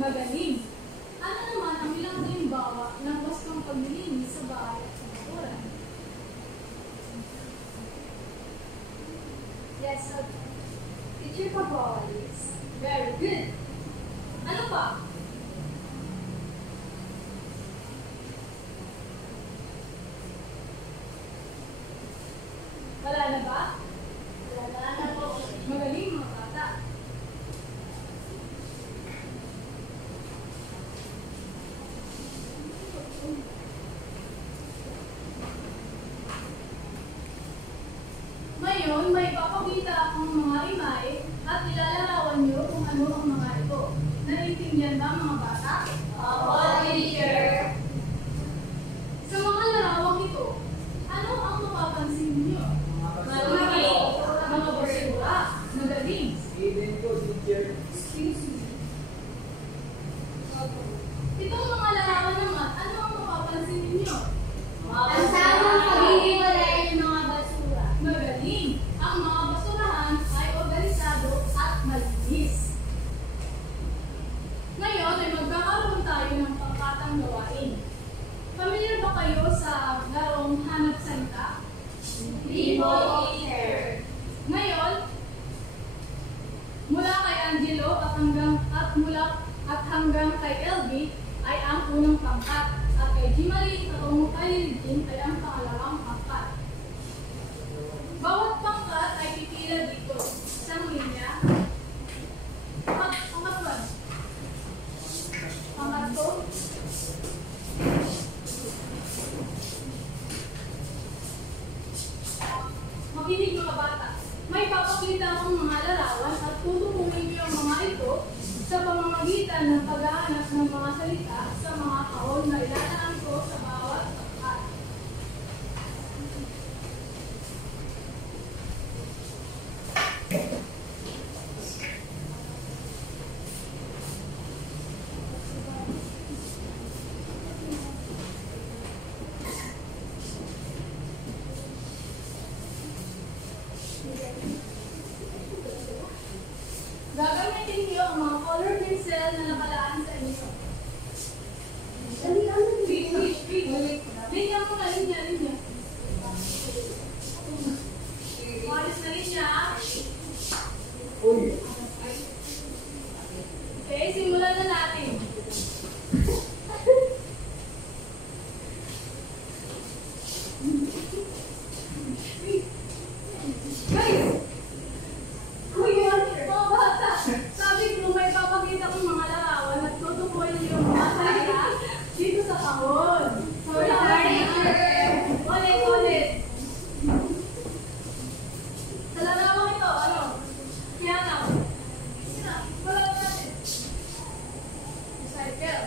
Magaling. Ano naman ang ilang halimbawa ng wastong paglilinis sa bahay at sa bakuran? Yes, teacher Pagwawalis. Very good. Ano pa? Wala na ba? Wala na po. Magaling mga bata. Ngayon, may papakita akong mga imahe at ilalarawan niyo kung ano ang mga ito. Naiintindihan ba mga bata? Opo, teacher. Sa mga larawang ito, ano ang mapapansin niyo? Malaki. Mga basura. Magaling. Even po, teacher. Excuse me. Itong mga larawan naman, ano ang mapapansin ninyo? Kasamang paghihiwalay ng mga basura. Magaling. Ang mga basurahan ay organisado at malinis. Ngayon ay magkakaroon tayo ng pangkatang gawain. Familiar ba kayo sa larong hanap salita? Hindi po, teacher. Ngayon, mula kay Angelo at hanggang kay LB ay ang unang pangkat at kay Jimali at kay Lilin ay ang pangalawang pangkat. Bawat pangkat ay pipila dito, isang linya. Pangatlo. Pangatlo. Makinig mga bata. May papakita akong mga larawan at tutukunin niyo ang mga ito sa pamamagitan ng paghahanap ng mga salita sa mga kahon na ilalaan ko sa bawat pangkat. Gagamitin niyo ang mga color pencil na nakalaan sa inyo. Wait. Linya muna, linya. Malis na linya. Uy! Okay, simulan na natin. Guys! Mga bata, sabi ko may papakita kong mga larawan at tutukuin niyo yung mga salita dito sa kahon. Ulit. Sa larawang ito, ano? Piano. Wala natin. Cycle.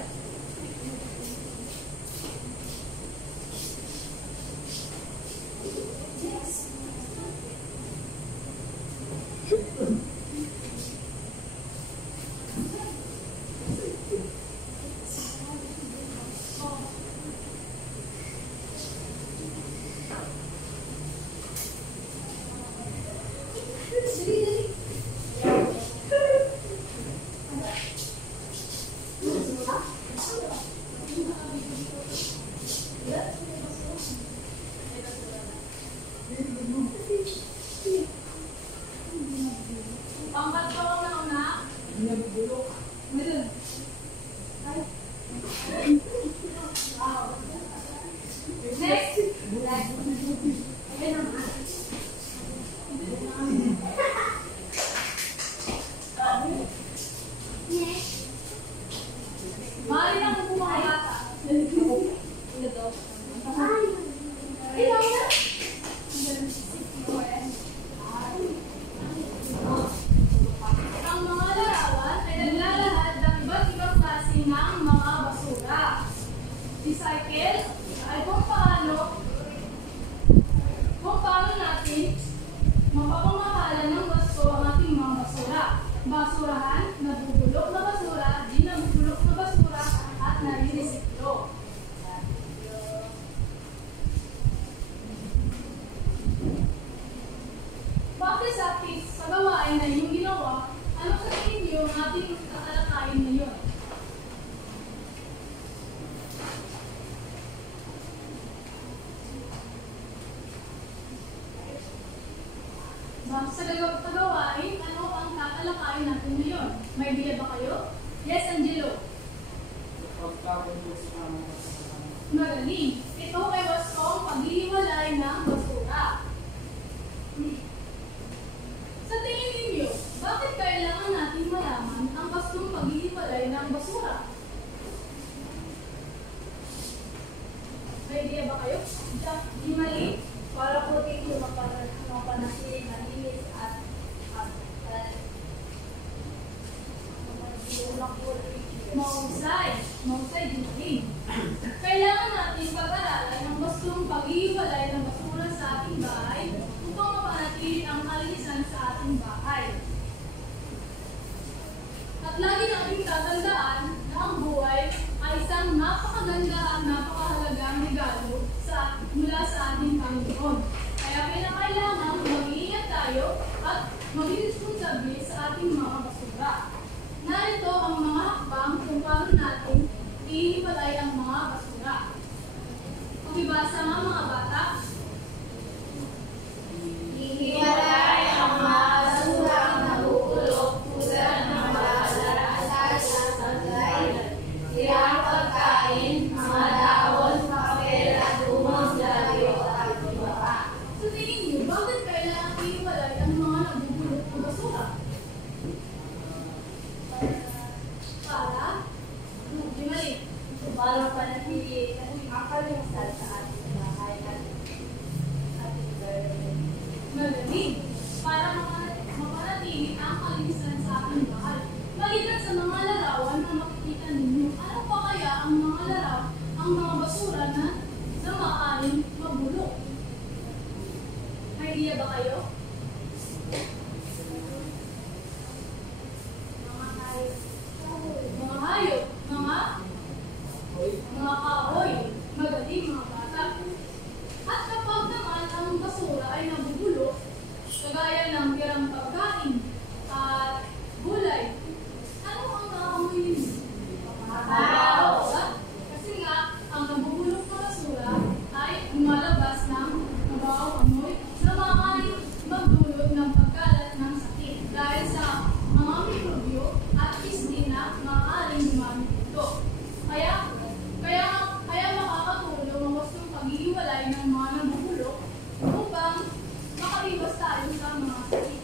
Pangkat ko ako na una. Meron. Next. Mali lang po mga bata. Ikaw na. Ang mga larawan ay naglalahad ng iba't ibang klase ng mga basura. Recycle ay kung paano natin mapapamahalan ng gusto ang ating mga basura. Basurahan, nabubulok na basura, di nabubulok na basura, at nare-recyclo. Magaling. Ito ay wastong paghihiwalay ng basura. Sa tingin ninyo, bakit kailangan natin malaman ang wastong paghihiwalay ng basura? May idea ba kayo? Di mali. Para po dito mapanatili malinis at Mahusay din rin. Kailangan natin pag-aralan ang wastong paghihiwalay ng basura sa ating bahay upang mapanatili ang kalinisan sa ating bahay. At lagi natin tatandaan na ang buhay ay isang napakaganda at napakahalagang regalo mula sa ating Panginoon. Kaya kailangan mag-iingat tayo at maging responsable sa ating mga basura. Narito ang mga hakbang kung paano natin ihiwalay ang mga basura. Pakibasa nga mga bata. hiwalay ang mga basurang nabubulok tulad ng malalasal sa sagay, sirang pagkain, mga dahon, papel at lumang labyo at iba pa. Sa tingin niyo, bakit kailangan ihiwalay ang mga nabubulok na basura? Para? Di mali. Para panatili ang kalinisan sa ating bahay at ating garden. Magaling. Para mapanatili ang kalinisan sa ating bahay. Maliban sa mga larawan na makikita ninyo, ano pa kaya ang mga basura na maaaring mabulok? May idea ba kayo? Mga hayop, mga kahoy, magaling mga bata. At kapag naman ang basura ay nabubulok, kagaya ng tirang pagkain at gulay, ano ang naamoy ninyo? Mabaho. Kasi nga, ang nabubulok na basura ay lumalabas ng mabawang amoy na maaaring magdulot ng pagkalat ng sakit dahil sa mga mikrobyo at isdi na maaaring gumamit ito. Kaya makakatulong ang wastong paghihiwalay ng mga nabubulok upang makaiwas tayo sa mga sakit.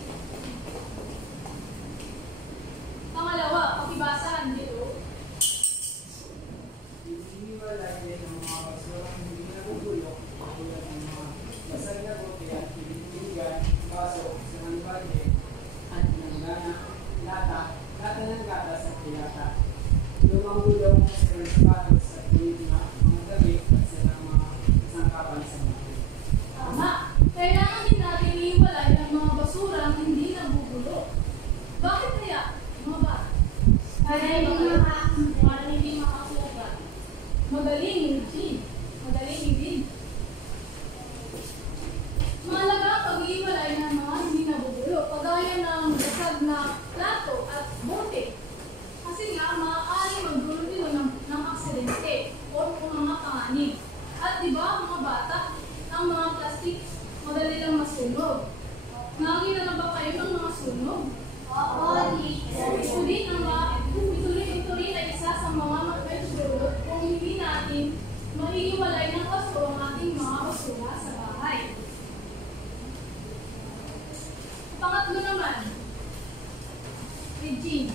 Pangalawa, pakibasahan dito. Hinihiwalay din ang mga basurang hindi nabubulok tulad ng mga basag na bote at pinipiligan, baso, sanang bagay, at pinanggana, lata ng gatas at pilata. Lumang gulong, sirang sapatos at kulit na mga damit at sanang mga sangkapan sa mga. Tama. Kailangan din natin ihiwalay ang mga basurang hindi nabubulok. Bakit kaya? Mga bata? Para hindi makasugat. Magaling, Eugene. Magaling, Eugene. Mahalaga ang pag-iwalay ng mga hindi nabubulok, kagaya ng basag na plato at bote. Kasi nga, maaaring magdulot ito ng aksidente o mga panganib. At di ba, mga bata, ang mga plastic, madali lang masunog. Nakakita na ba kayo ng mga sunog? Oo, teacher. Ito rin ay isa sa mga magdulot kung hindi natin maiiwalay ng kaso ang ating mga basura sa bahay. Pangatlo naman, Regine.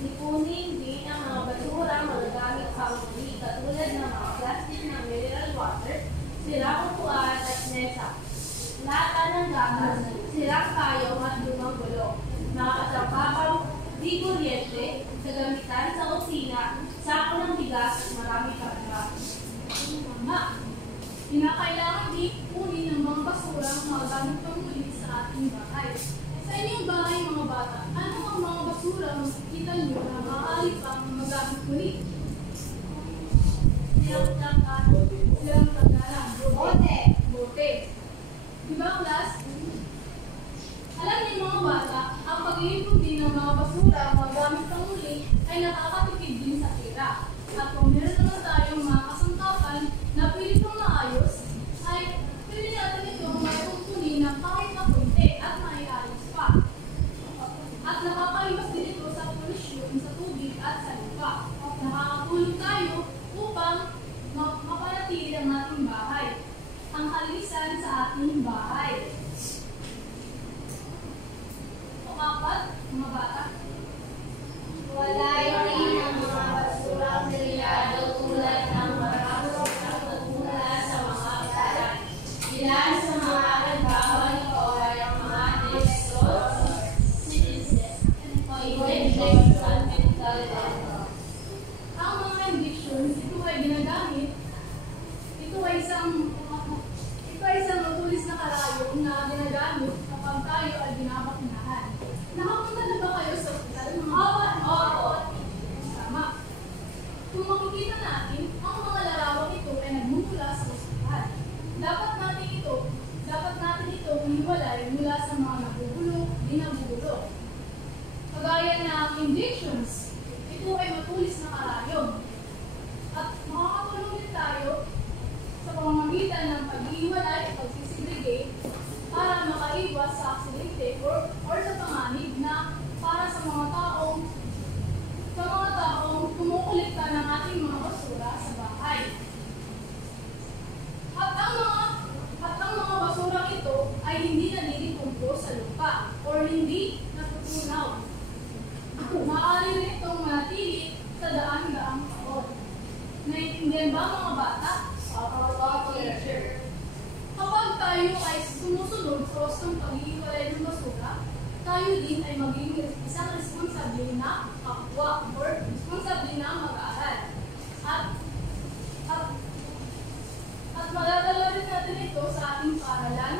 Lipunin din ang mga basura magagamit sa muli katulad ng mga plastic na mineral water, sirang upuan at mesa, lata ng gatas, sirang kayaw at lumang bulok, mga kasangkapang di kuryente, sa gamitan sa kusina, sako ng bigas at marami pa iba. Tama. Kinakailangan din kunin ng mga basura ang mga gamit pang muli sa ating bahay. Sa inyong bahay, mga bata, ano ang mga basura na makikita nyo na maaari pang magamit muli? Silang tagalan. Bote. Diba, class? Alam niyo mga bata, ang pag-iipon din ng mga basura, mga gamit pang muli, ay nakakatipid din sa tira. At kung meron naman tayong mga kasangkapan na pwede pang maayos, ay pwede natin itong maikukunin ng kahit na kunti at maiayos pa. At nakakaiwas din ito sa polusyon sa tubig at sa lupa. Nakakatulong tayo upang injections. Ito ay matulis na karayom. At makakatulong din tayo sa pamamagitan ng pag-iwalay at pagsisegregate para makaiwas sa aksidente or sa panganib na para sa mga taong kumukolekta ng ating mga basura sa bahay. At ang mga basurang ito ay hindi nadidecompose sa lupa or hindi natutunaw. Maaari rin itong manatili sa daan-daang taon. Naiintindihan ba mga bata? Kapag tayo ay sumusunod sa wastong pag-iiwalay ng basura, tayo din ay maging isang responsable na kapwa or responsable na mag-aaral. At madadala rin natin ito sa ating paaralan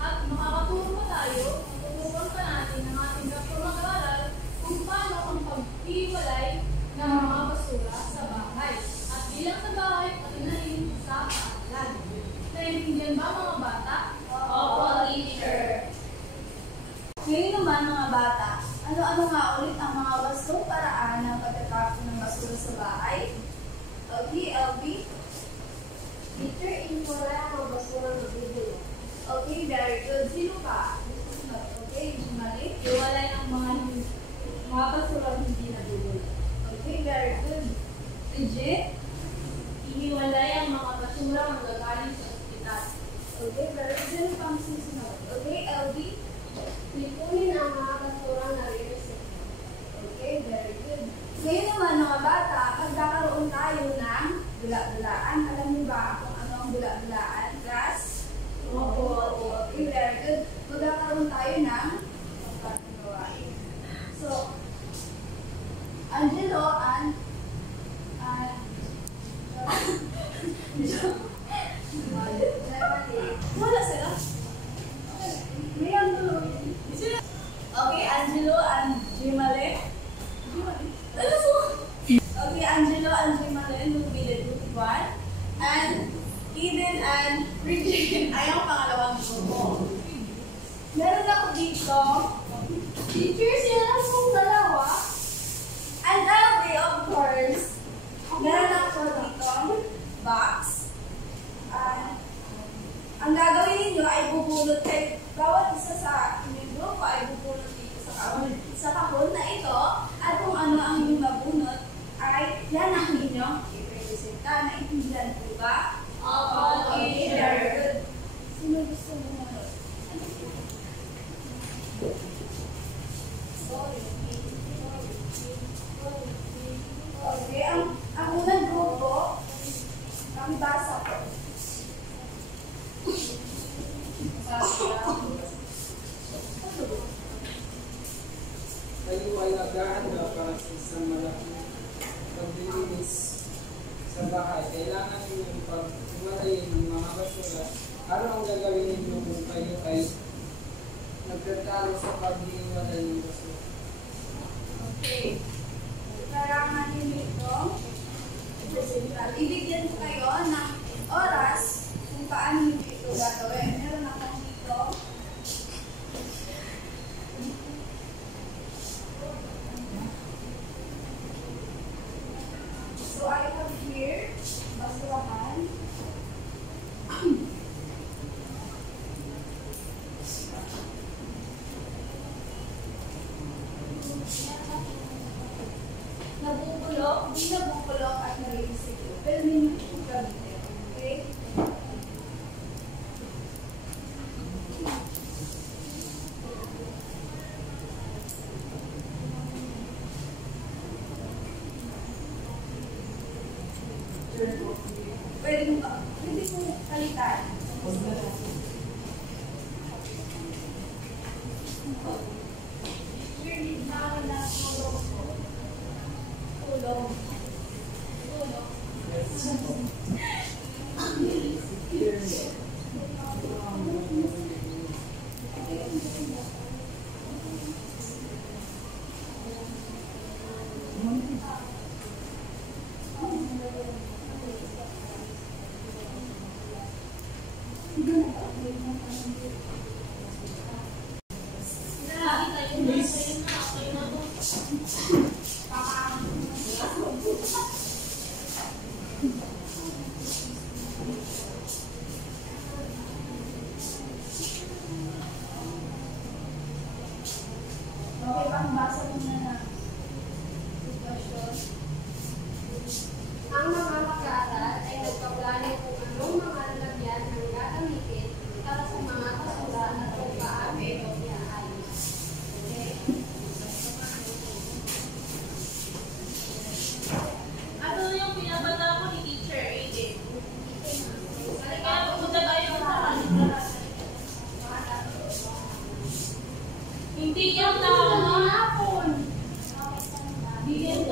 at makakaturo pa tayo, tuturuan pa natin ng ating doktor mag-aaral kung paano ang pag-iwalay ng mga basura sa bahay. At bilang sa bahay, pati na rin sa paaralan. Naiintindihan ba mga bata? Opo, teacher. Ngayon naman mga bata, ano-ano nga ulit ang mga wastong paraan ng pagtatapon ng basura sa bahay? LB? Teacher, wala ang basura na bibili. Okay, very good. Sino pa? Okay, Jumali? Iwalay ang mga basura hindi na bibili. Okay, very good. Bridget? Ihiwalay ang mga basura ang gagaling sa ospital. Okay, very good. Sino pang susunod? Okay, LB? Lipunin ang mga basura na re-recycle. Okay, very good. Ngayon naman mga bata, magkakaroon tayo ng bula-bulaan. Alam niyo ba kung ano ang bula-bulaan? Class? Opo. Okay, very good. Magkakaroon tayo ng gawain. So, Angelo and wala sila. May Angelo. Okay, Angelo and Jimale. Okay, Angelo and Jimale will be the group 1. And Eden and Bridget ay ang pangalawang grupo. Meron ako dito. Teacher, sila pong dalawa. And LB, of course. Meron ako dito box. Ang gagawin ninyo ay bubulot kay bawat isa sa inyong grupo ay bubulot dito sa kahon na ito. At kung ano ang inyong mabunot ay yan ang inyong i-representa. Naintindihan po ba? Opo, Okay, very good. Sino gusto mo naman? Okay, ang unang grupo, ang basa ko. Kayo ay naghahanda para sa isang malaking paglilinis sa bahay. Kailangan niyo pag-iwalayin ng mga basura. Ano ang gagawin ninyo kung kayo ay nagtatalo sa pag-iwalay ng basura? Okay. Kailangan ninyo itong i-presental. Ibigyan ko kayo ng oras kung paano nyo ito gagawin. Meron akong dito. So I have here, basurahan. Nabubulok, hindi nabubulok at nare-recycle. Pero hindi nyo ito gamitin. Okay? Pwede mo kalitan.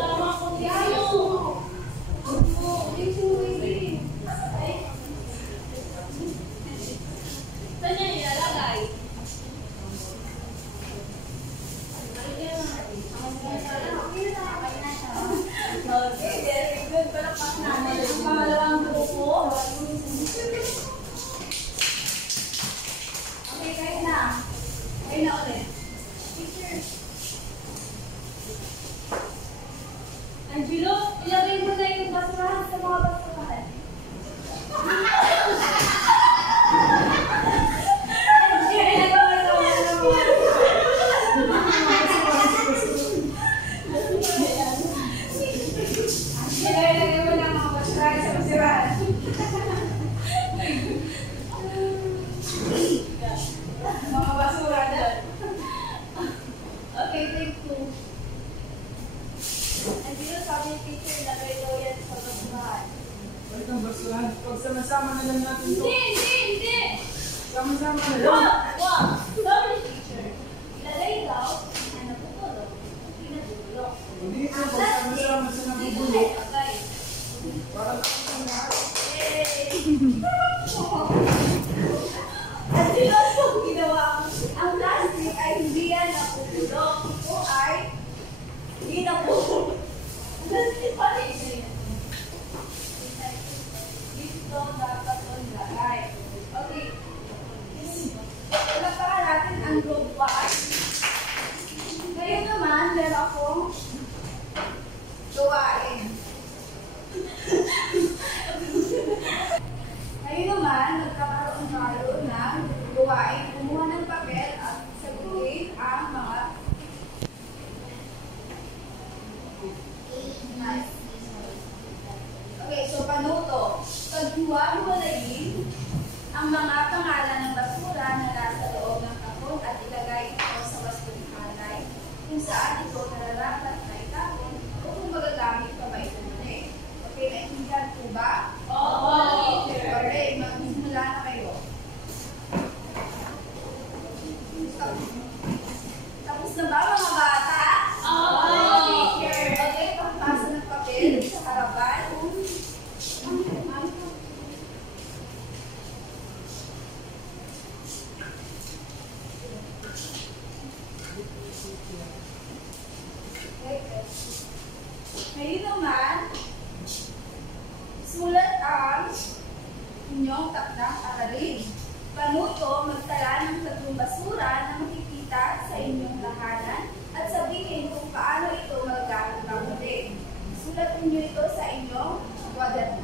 tama ko Kaya dito. yung sumuwi. Saan niya ilalagay? Okay, very good. Palakpak natin ang Pangalawang grupo. Okay, kayo na. Kayo na ulit. Teacher. Angelo, ilagay mo na yung basurahan sa mga basurahan. Ilagay mo na mga basurahan sa basurahan. Mga basura doon. Okay, take 2. And dito sabi ni teacher, ilagay daw yan sa basurahan. Balik ang basurahan. Pag sama-sama na lang natin ito. Hindi! Sama-sama na lang. Wag! Sabi ni teacher, ilagay daw na napupulok. Hindi napupulok. Hindi ito. Pag sama-sama sa nabubulok. Okay. Para lang ang lahat. At sino ang ginawa ko? Ang plastic ay hindi yan napupulok. Ito ay hindi napupulok. Paano yun? Dito dapat ang lagay. Okay. Palakpakan natin ang group 1. Ngayon naman, meron akong gawain. Ngayon naman, nagkakaroon tayo ng gawain. Kumuha ng papel at sagutin ang mga Okay, so panuto. Paghiwa-hiwalayin ang mga pangalan ng basura na nasa loob ng kahon at ilagay ito sa basurahan kung saan ito nararapat na itapon o kung magagamit pa ba ito muli. Okay, naintindihan po ba? Oo, teacher. Okay, magsimula na kayo. Tapos na ba mga bata? Oo, teacher. Okay, pagpasa ng papel sa harapan. Ngayon naman, sulat ang inyong takdang aralin. Panuto, magtala ng 3 basura na makikita sa inyong tahanan at sabihin kung paano ito magagamit pang muli. Sulat ninyo ito sa inyong kwaderno.